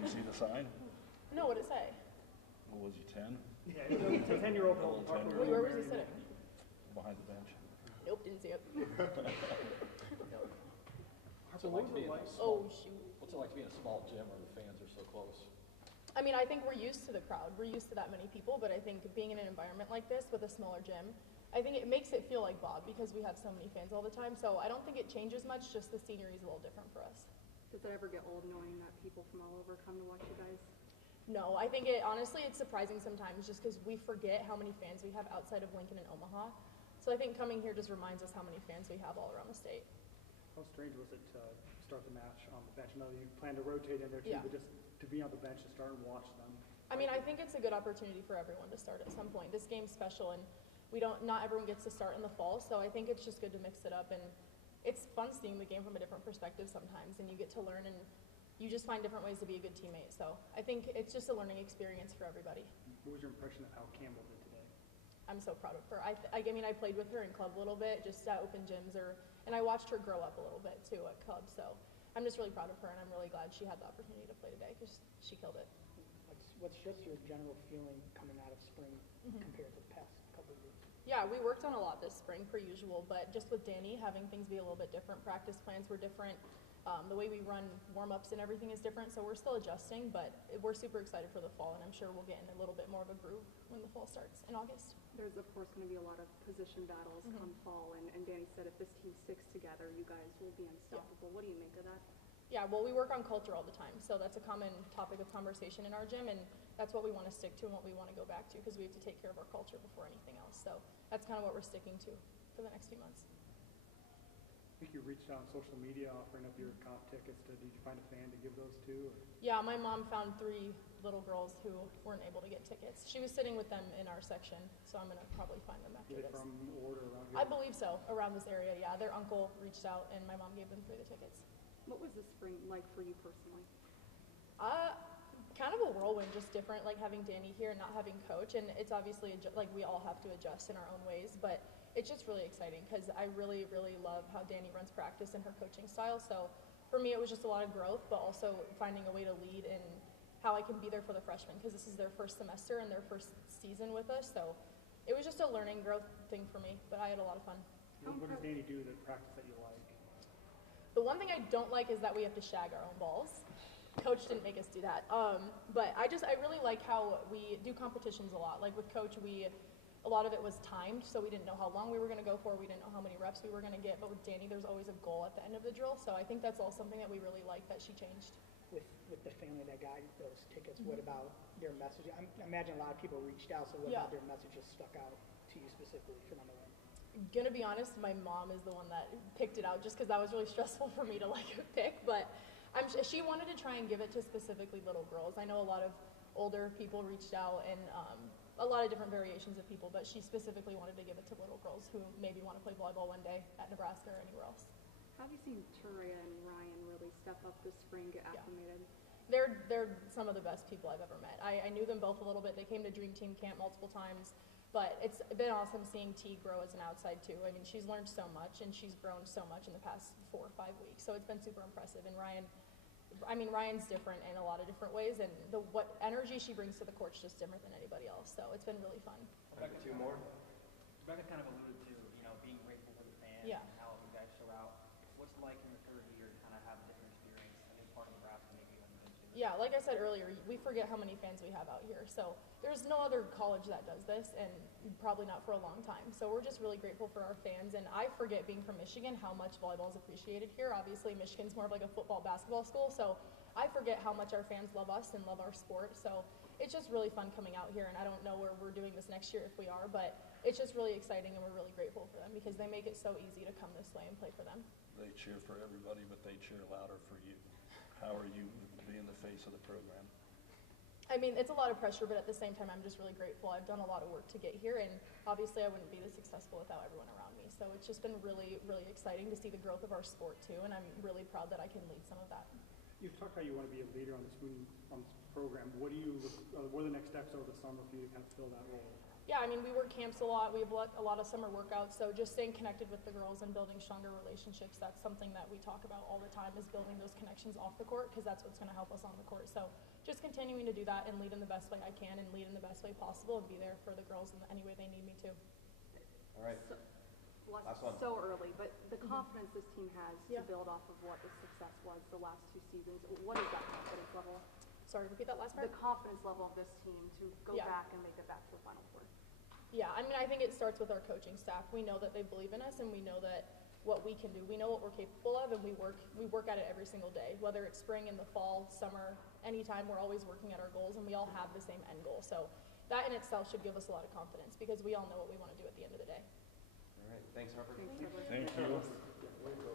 Did you see the sign? No, what did it say? What was he, 10? Yeah, it's a 10-year-old girl. Wait, where was he sitting? Behind the bench. Nope, didn't see it. Nope. What's it like to be in a Oh, small, shoot. what's it like to be in a small gym where the fans are so close? I mean, I think we're used to the crowd. We're used to that many people, but I think being in an environment like this with a smaller gym, I think it makes it feel like Bob because we have so many fans all the time. So I don't think it changes much, just the scenery is a little different for us. Does it ever get old knowing that people from all over come to watch you guys? No, I think honestly, it's surprising sometimes just because we forget how many fans we have outside of Lincoln and Omaha. So I think coming here just reminds us how many fans we have all around the state. How strange was it to start the match on the bench? I know you plan to rotate in there too, Yeah. but just to be on the bench and start and watch them. I mean, I think it's a good opportunity for everyone to start at some point. This game's special, and not everyone gets to start in the fall, so I think it's just good to mix it up. And it's fun seeing the game from a different perspective sometimes, and you get to learn, and you just find different ways to be a good teammate. So I think it's just a learning experience for everybody. What was your impression of how Campbell did today? I'm so proud of her. I mean, I played with her in club a little bit, just at open gyms, and I watched her grow up a little bit too at club. So I'm just really proud of her, and I'm really glad she had the opportunity to play today because she killed it. What's just your general feeling coming out of spring compared to the past couple of weeks? Yeah, we worked on a lot this spring per usual, but just with Danny, having things be a little bit different, practice plans were different, the way we run warm-ups and everything is different, so we're still adjusting, but we're super excited for the fall, and I'm sure we'll get in a little bit more of a groove when the fall starts in August. There's, of course, going to be a lot of position battles come fall, and Danny said if this team sticks together, you guys will be unstoppable. What do you make of that? Yeah, well, we work on culture all the time, so that's a common topic of conversation in our gym, and that's what we want to stick to and what we want to go back to because we have to take care of our culture before anything else. So that's kind of what we're sticking to for the next few months. I think you reached out on social media offering up your comp tickets. Did you find a fan to give those to? Or? Yeah, my mom found 3 little girls who weren't able to get tickets. She was sitting with them in our section, so I'm going to probably find them after Were they this. from Ord or around here? I believe so, around this area, yeah. Their uncle reached out, and my mom gave them 3 of the tickets. What was this spring like for you personally? Kind of a whirlwind, just different, like having Danny here and not having coach, and it's obviously, like we all have to adjust in our own ways, but it's just really exciting because I really, really love how Danny runs practice and her coaching style, so for me it was just a lot of growth, but also finding a way to lead and how I can be there for the freshmen because this is their first semester and their first season with us, so it was just a learning growth thing for me, but I had a lot of fun. What does Danny do at practice that you like? The one thing I don't like is that we have to shag our own balls. Coach didn't make us do that. But I really like how we do competitions a lot. Like with Coach, a lot of it was timed, so we didn't know how long we were going to go for. We didn't know how many reps we were going to get. But with Danny, there's always a goal at the end of the drill. So I think that's all something that we really like that she changed. With the family that got those tickets, what about their message? I imagine a lot of people reached out, so what about their messages stuck out to you specifically for them to learn? Gonna be honest, my mom is the one that picked it out just because that was really stressful for me to pick, but she wanted to try and give it to specifically little girls. I know a lot of older people reached out and a lot of different variations of people, but she specifically wanted to give it to little girls who maybe want to play volleyball one day at Nebraska or anywhere else. How have you seen Turia and Ryan really step up this spring, get acclimated? They're some of the best people I've ever met. I knew them both a little bit. They came to Dream Team Camp multiple times. But it's been awesome seeing T grow as an outside too. I mean, she's learned so much and she's grown so much in the past 4 or 5 weeks. So it's been super impressive. And Ryan's different in a lot of different ways, and what energy she brings to the court's just different than anybody else. So it's been really fun. Rebecca, 2 more. Rebecca kind of alluded to, being grateful for the fans and how you guys show out. What's it like in the 3rd year to kind of have a different experience? I mean, part of Nebraska maybe you haven't been to. Yeah, like I said earlier, we forget how many fans we have out here. So there's no other college that does this, and probably not for a long time. So we're just really grateful for our fans, and I forget being from Michigan how much volleyball is appreciated here. Obviously, Michigan's more of like a football, basketball school, so I forget how much our fans love us and love our sport. So it's just really fun coming out here, and I don't know where we're doing this next year if we are, but it's just really exciting, and we're really grateful for them because they make it so easy to come this way and play for them. They cheer for everybody, but they cheer louder for you. How are you being the face of the program? I mean, it's a lot of pressure, but at the same time, I'm just really grateful. I've done a lot of work to get here, and obviously I wouldn't be this successful without everyone around me. So it's just been really, really exciting to see the growth of our sport, too, and I'm really proud that I can lead some of that. You've talked how you want to be a leader on this program. What are the next steps over the summer for you to kind of fill that role? Yeah, I mean, we work camps a lot. We have a lot of summer workouts. So just staying connected with the girls and building stronger relationships, that's something that we talk about all the time, is building those connections off the court, because that's what's going to help us on the court. So just continuing to do that and lead in the best way I can and lead in the best way possible and be there for the girls in any way they need me to. All right. So, Last one. so early, but the confidence this team has Yeah. to build off of what the success was the last 2 seasons, what is that confidence level? Sorry, repeat that last part? The confidence level of this team to go Yeah. back and make it back to the Final Four. Yeah, I mean, I think it starts with our coaching staff. We know that they believe in us, and we know that what we can do. We know what we're capable of, and we work at it every single day. Whether it's spring, in the fall, summer, anytime, we're always working at our goals, and we all have the same end goal. So that in itself should give us a lot of confidence, because we all know what we want to do at the end of the day. All right, thanks, Harper. Thanks, Harper. Thank you.